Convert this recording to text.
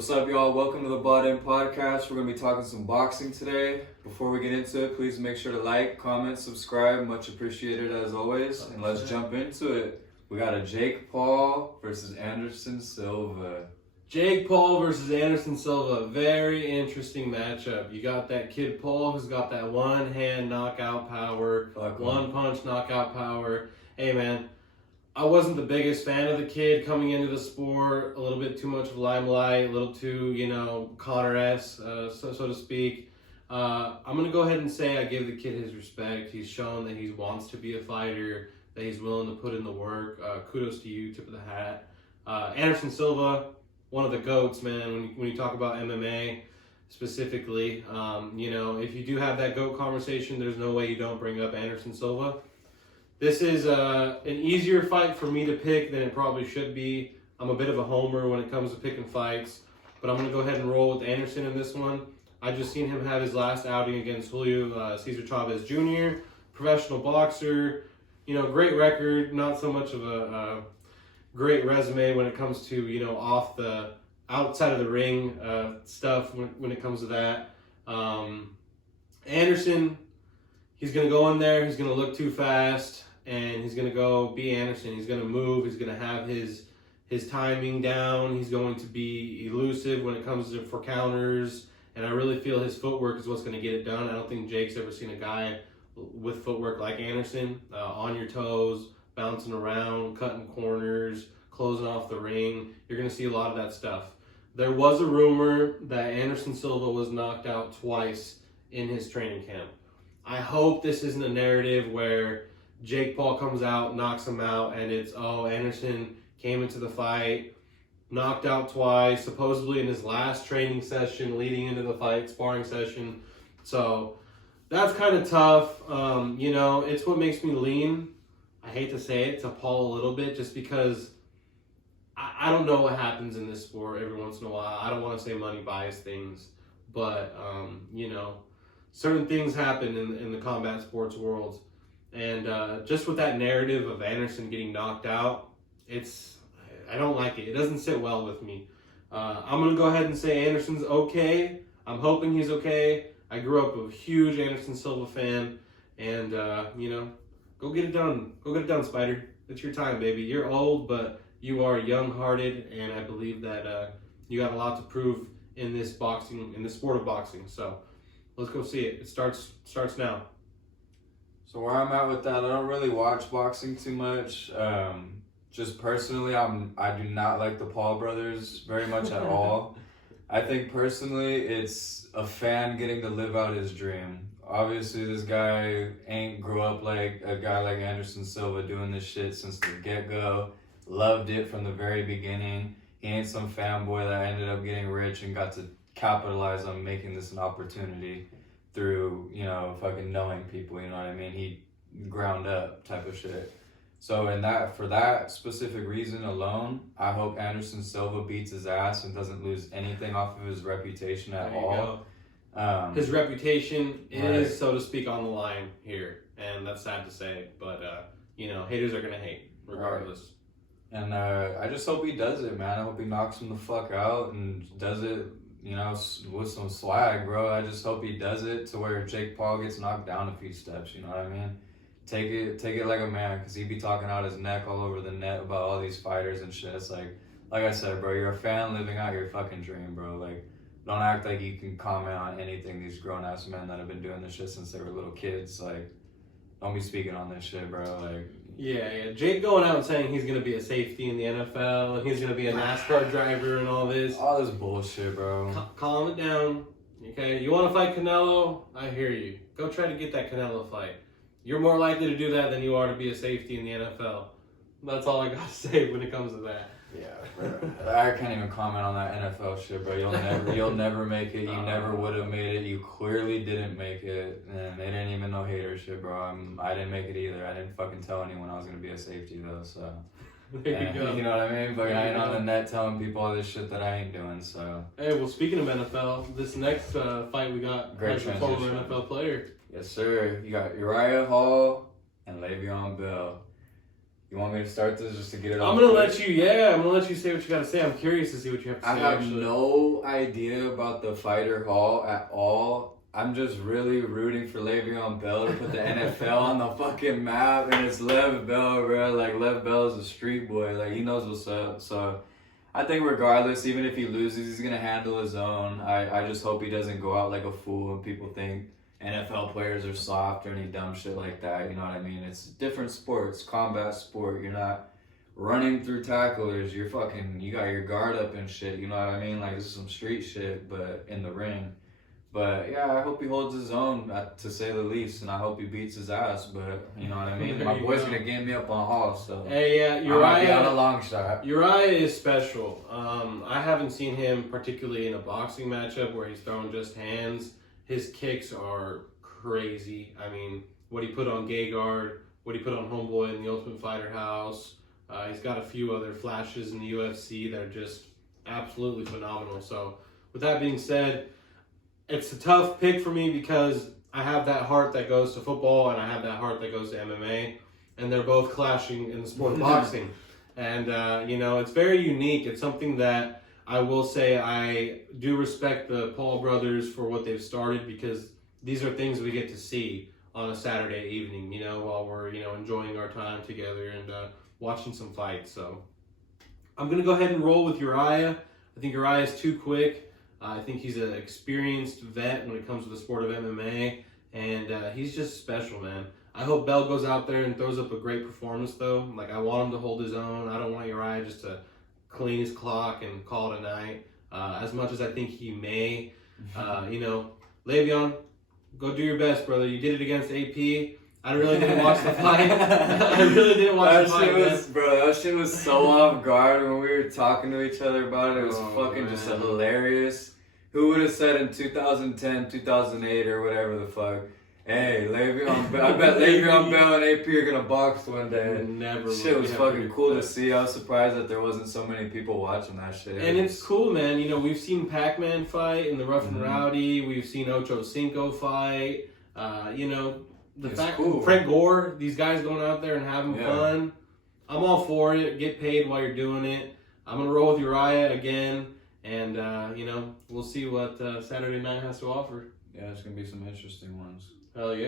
What's up, y'all? Welcome to the Bought In Podcast. We're going to be talking some boxing today. Before we get into it, please make sure to like, comment, subscribe. Much appreciated as always. And let's jump into it. We got a Jake Paul versus Anderson Silva. Jake Paul versus Anderson Silva. Very interesting matchup. You got that kid Paul who's got that one hand knockout power, one punch knockout power. Hey, man. I wasn't the biggest fan of the kid coming into the sport. A little bit too much of limelight, a little too, Connor-esque, so to speak. I'm going to go ahead and say I give the kid his respect. He's shown that he wants to be a fighter, that he's willing to put in the work. Kudos to you, tip of the hat. Anderson Silva, one of the GOATs, man, when you talk about MMA specifically. If you do have that GOAT conversation, there's no way you don't bring up Anderson Silva. This is an easier fight for me to pick than it probably should be. I'm a bit of a homer when it comes to picking fights, but I'm going to go ahead and roll with Anderson in this one. I just seen him have his last outing against Julio Cesar Chavez Jr., professional boxer, great record, not so much of a great resume when it comes to, outside of the ring stuff when it comes to that. Anderson, he's going to go in there, he's going to look too fast, and he's going to go be Anderson. He's going to move. He's going to have his timing down. He's going to be elusive when it comes for counters. And I really feel his footwork is what's going to get it done. I don't think Jake's ever seen a guy with footwork like Anderson, on your toes, bouncing around, cutting corners, closing off the ring. You're going to see a lot of that stuff. There was a rumor that Anderson Silva was knocked out twice in his training camp. I hope this isn't a narrative where Jake Paul comes out, knocks him out, and it's, Anderson came into the fight, knocked out twice, supposedly in his last training session, leading into the fight, sparring session. So that's kind of tough. It's what makes me lean, I hate to say it, to Paul a little bit, just because I don't know what happens in this sport every once in a while. I don't want to say money buys things, but, certain things happen in the combat sports world. And just with that narrative of Anderson getting knocked out, I don't like it. It doesn't sit well with me. I'm going to go ahead and say Anderson's okay. I'm hoping he's okay. I grew up a huge Anderson Silva fan. And, go get it done. Go get it done, Spider. It's your time, baby. You're old, but you are young-hearted. And I believe that you got a lot to prove in this sport of boxing. So let's go see it. It starts now. So where I'm at with that, I don't really watch boxing too much. Just personally, I do not like the Paul brothers very much at all. I think personally, it's a fan getting to live out his dream. Obviously, this guy ain't grew up like a guy like Anderson Silva doing this shit since the get-go. Loved it from the very beginning. He ain't some fanboy that ended up getting rich and got to capitalize on making this an opportunity through, fucking knowing people, you know what I mean? He ground up type of shit. So for that specific reason alone, I hope Anderson Silva beats his ass and doesn't lose anything off of his reputation at all. His reputation is, so to speak, on the line here, and that's sad to say, but haters are gonna hate regardless. Right. And I just hope he does it, man. I hope he knocks him the fuck out and does it, with some swag, bro. I just hope he does it to where Jake Paul gets knocked down a few steps, you know what I mean? Take it like a man, because he be talking out his neck all over the net about all these fighters and shit. It's like I said, bro, you're a fan living out your fucking dream, bro. Like, don't act like you can comment on anything. These grown-ass men that have been doing this shit since they were little kids, like, don't be speaking on this shit, bro. Like, yeah. Jake going out and saying he's gonna be a safety in the NFL and he's gonna be a NASCAR driver and all this bullshit, bro. Calm it down, okay? You want to fight Canelo? I hear you. Go try to get that Canelo fight. You're more likely to do that than you are to be a safety in the NFL. That's all I gotta say when it comes to that. Yeah, bro. I can't even comment on that NFL shit, bro. You'll never make it. You never would have made it. You clearly didn't make it, and they didn't even know hater shit, bro. I didn't make it either. I didn't fucking tell anyone I was gonna be a safety though. So there you go. You know what I mean? But I ain't on the net telling people all this shit that I ain't doing. So hey, well, speaking of NFL, this next fight we got great a former NFL player. Yes, sir. You got Uriah Hall and Le'Veon Bell. You want me to start this just to get it? I'm gonna let you say what you gotta say. I'm curious to see what you have to say. I have actually. no idea about the Fighter Hall at all. I'm just really rooting for Le'Veon Bell to put the NFL on the fucking map, and it's Lev Bell, bro. Like, Lev Bell is a street boy. Like, he knows what's up. So, I think regardless, even if he loses, he's gonna handle his own. I just hope he doesn't go out like a fool and people think NFL players are soft or any dumb shit like that. You know what I mean? It's different sports, combat sport. You're not running through tacklers. You got your guard up and shit. You know what I mean? Like, this is some street shit, but in the ring. But yeah, I hope he holds his own, to say the least, and I hope he beats his ass. But you know what I mean. My boy's gonna game me up on Hall, so Hey, I might be on a Uriah. long shot. Uriah is special. I haven't seen him particularly in a boxing matchup where he's throwing just hands. His kicks are crazy. I mean, what he put on Gegard, what he put on Homeboy in the Ultimate Fighter House. He's got a few other flashes in the UFC that are just absolutely phenomenal. So, with that being said, it's a tough pick for me because I have that heart that goes to football and I have that heart that goes to MMA, and they're both clashing in the sport of boxing. And, it's very unique. It's something that I will say I do respect the Paul brothers for what they've started, because these are things we get to see on a Saturday evening, while we're, enjoying our time together and watching some fights. So I'm going to go ahead and roll with Uriah. I think Uriah is too quick. I think he's an experienced vet when it comes to the sport of MMA, and he's just special, man. I hope Bell goes out there and throws up a great performance, though. Like, I want him to hold his own. I don't want Uriah just to clean his clock and call it a night, as much as I think he may. Le'Veon, go do your best, brother. You did it against AP. I really didn't watch the fight. I really didn't watch the fight, That shit was so off guard when we were talking to each other about it. It was just hilarious. Who would have said in 2010, 2008, or whatever the fuck, hey, Le'Veon Bell, I bet Le'Veon Bell and AP are gonna box one day. Never. Shit was fucking cool to see. I was surprised that there wasn't so many people watching that shit. And it's cool, man. We've seen Pac-Man fight in the Rough and Rowdy. We've seen Ocho Cinco fight. Cool. Frank Gore, these guys going out there and having fun. I'm all for it. Get paid while you're doing it. I'm going to roll with Uriah again. And, we'll see what Saturday night has to offer. Yeah, there's going to be some interesting ones. Hell yeah.